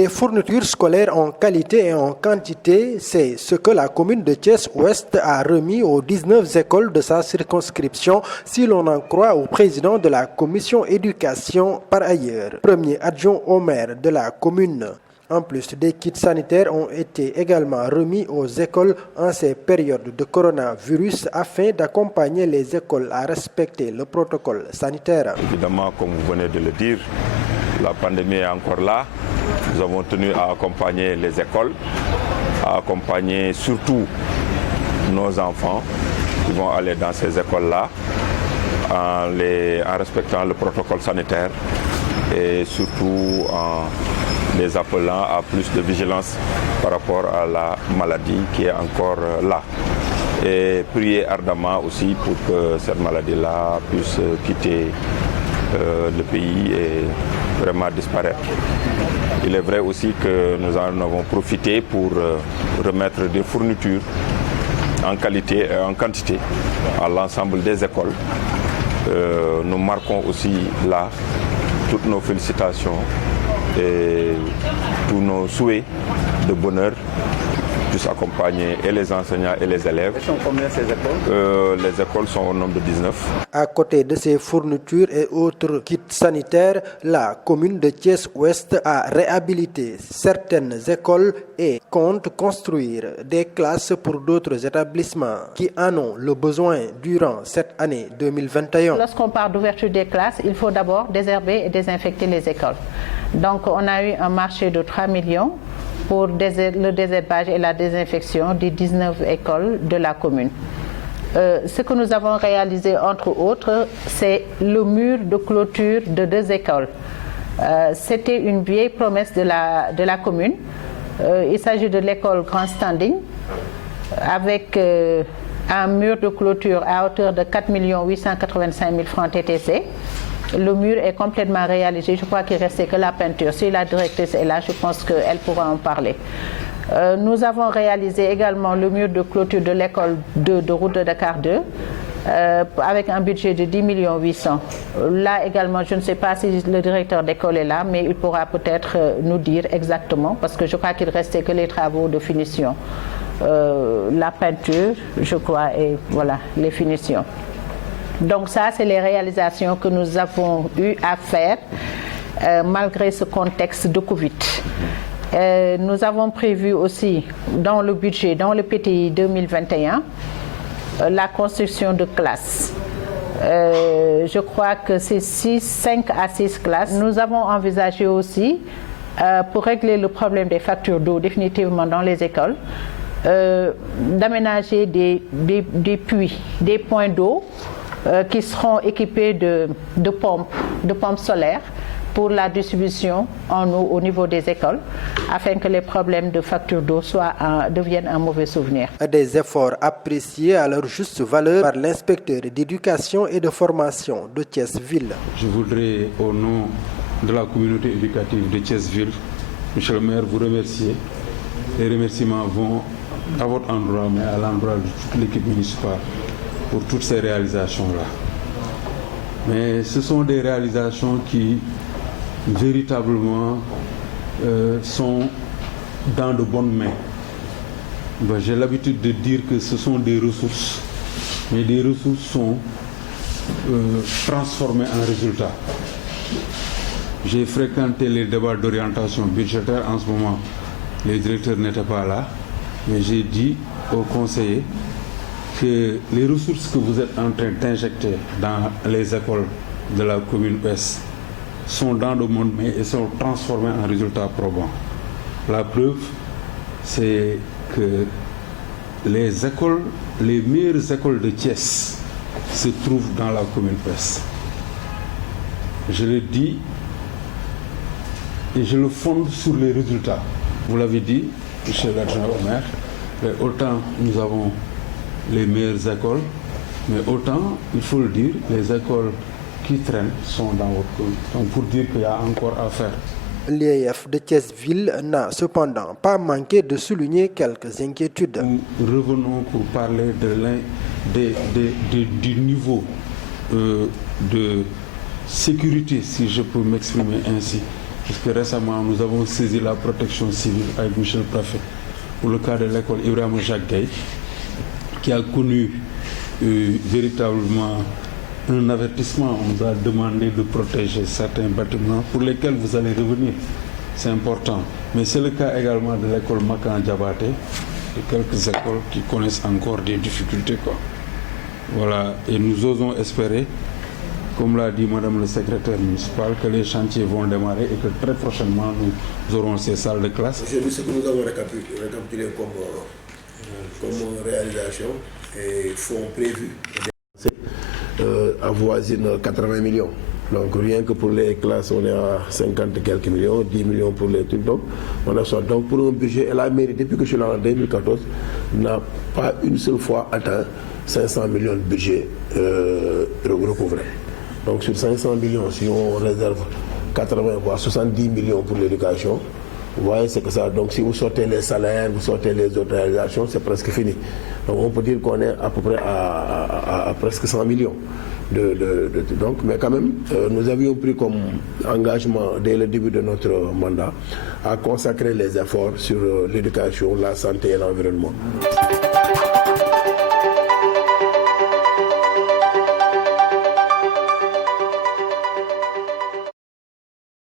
Des fournitures scolaires en qualité et en quantité, c'est ce que la commune de Thiès-Ouest a remis aux 19 écoles de sa circonscription, si l'on en croit au président de la commission éducation par ailleurs, premier adjoint au maire de la commune. En plus, des kits sanitaires ont été également remis aux écoles en ces périodes de coronavirus afin d'accompagner les écoles à respecter le protocole sanitaire. Évidemment, comme vous venez de le dire, la pandémie est encore là. Nous avons tenu à accompagner les écoles, à accompagner surtout nos enfants qui vont aller dans ces écoles-là en respectant le protocole sanitaire et surtout en les appelant à plus de vigilance par rapport à la maladie qui est encore là. Et prier ardemment aussi pour que cette maladie-là puisse quitter le pays et vraiment disparaître. Il est vrai aussi que nous en avons profité pour remettre des fournitures en qualité et en quantité à l'ensemble des écoles. Nous marquons aussi là toutes nos félicitations et tous nos souhaits de bonheur puissent accompagner et les enseignants et les élèves. Elles sont combien ces écoles? Les écoles sont au nombre de 19. À côté de ces fournitures et autres kits sanitaires, la commune de Thiès-Ouest a réhabilité certaines écoles et compte construire des classes pour d'autres établissements qui en ont le besoin durant cette année 2021. Lorsqu'on parle d'ouverture des classes, il faut d'abord désherber et désinfecter les écoles. Donc on a eu un marché de 3 millions pour le désherbage et la désinfection des 19 écoles de la commune. Ce que nous avons réalisé, entre autres, c'est le mur de clôture de 2 écoles. C'était une vieille promesse de la commune. Il s'agit de l'école Grand Standing, avec un mur de clôture à hauteur de 4 885 000 francs TTC. Le mur est complètement réalisé. Je crois qu'il ne restait que la peinture. Si la directrice est là, je pense qu'elle pourra en parler. Nous avons réalisé également le mur de clôture de l'école de route de Dakar 2 avec un budget de 10 800 000. Là également, je ne sais pas si le directeur d'école est là, mais il pourra peut-être nous dire exactement, parce que je crois qu'il ne restait que les travaux de finition. La peinture, je crois, et voilà, les finitions. Donc ça, c'est les réalisations que nous avons eu à faire malgré ce contexte de Covid. Nous avons prévu aussi dans le budget, dans le PTI 2021, la construction de classes. Je crois que c'est 5 à 6 classes. Nous avons envisagé aussi, pour régler le problème des factures d'eau définitivement dans les écoles, d'aménager des puits, des points d'eau qui seront équipés de pompes solaires pour la distribution en eau au niveau des écoles, afin que les problèmes de facture d'eau deviennent un mauvais souvenir. Des efforts appréciés à leur juste valeur par l'inspecteur d'éducation et de formation de Thiès-Ville. Je voudrais, au nom de la communauté éducative de Thiès-Ville, Monsieur le maire, vous remercier. Les remerciements vont à votre endroit, mais à l'endroit de toute l'équipe municipale, pour toutes ces réalisations-là. Mais ce sont des réalisations qui, véritablement, sont dans de bonnes mains. J'ai l'habitude de dire que ce sont des ressources, mais des ressources sont transformées en résultats. J'ai fréquenté les débats d'orientation budgétaire. En ce moment, les directeurs n'étaient pas là, mais j'ai dit aux conseillers que les ressources que vous êtes en train d'injecter dans les écoles de la commune Ouest sont dans le monde, mais elles sont transformées en résultats probants. La preuve, c'est que les écoles, les meilleures écoles de Thiès se trouvent dans la commune Ouest. Je le dis et je le fonde sur les résultats. Vous l'avez dit, monsieur l'adjoint au maire, autant nous avons les meilleures écoles, mais autant, il faut le dire, les écoles qui traînent sont dans votre commune. Donc pour dire qu'il y a encore à faire. L'IEF de Thiès-Ville n'a cependant pas manqué de souligner quelques inquiétudes. Nous revenons pour parler du niveau de sécurité, si je peux m'exprimer ainsi, Parce que récemment, nous avons saisi la protection civile avec Michel Préfet pour le cas de l'école Ibrahim Jacques Gay, qui a connu véritablement un avertissement. On nous a demandé de protéger certains bâtiments pour lesquels vous allez revenir. C'est important. Mais c'est le cas également de l'école Makan Diabaté, de quelques écoles qui connaissent encore des difficultés, quoi. Voilà, et nous osons espérer, comme l'a dit Madame le secrétaire municipal, que les chantiers vont démarrer et que très prochainement nous aurons ces salles de classe. Aujourd'hui, ce que nous avons récapitulé comme réalisation et fonds prévus avoisine 80 millions. Donc rien que pour les classes, on est à 50 et quelques millions, 10 millions pour les trucs. Donc on a ça. Donc pour un budget, et la mairie, depuis que je suis là en 2014, n'a pas une seule fois atteint 500 millions de budget recouvré. Donc sur 500 millions, si on réserve 80 voire 70 millions pour l'éducation, vous voyez c'est que ça. Donc si vous sortez les salaires, vous sortez les autres réalisations, c'est presque fini. Donc on peut dire qu'on est à peu près à presque 100 millions. Donc, mais quand même, nous avions pris comme engagement dès le début de notre mandat à consacrer les efforts sur l'éducation, la santé et l'environnement.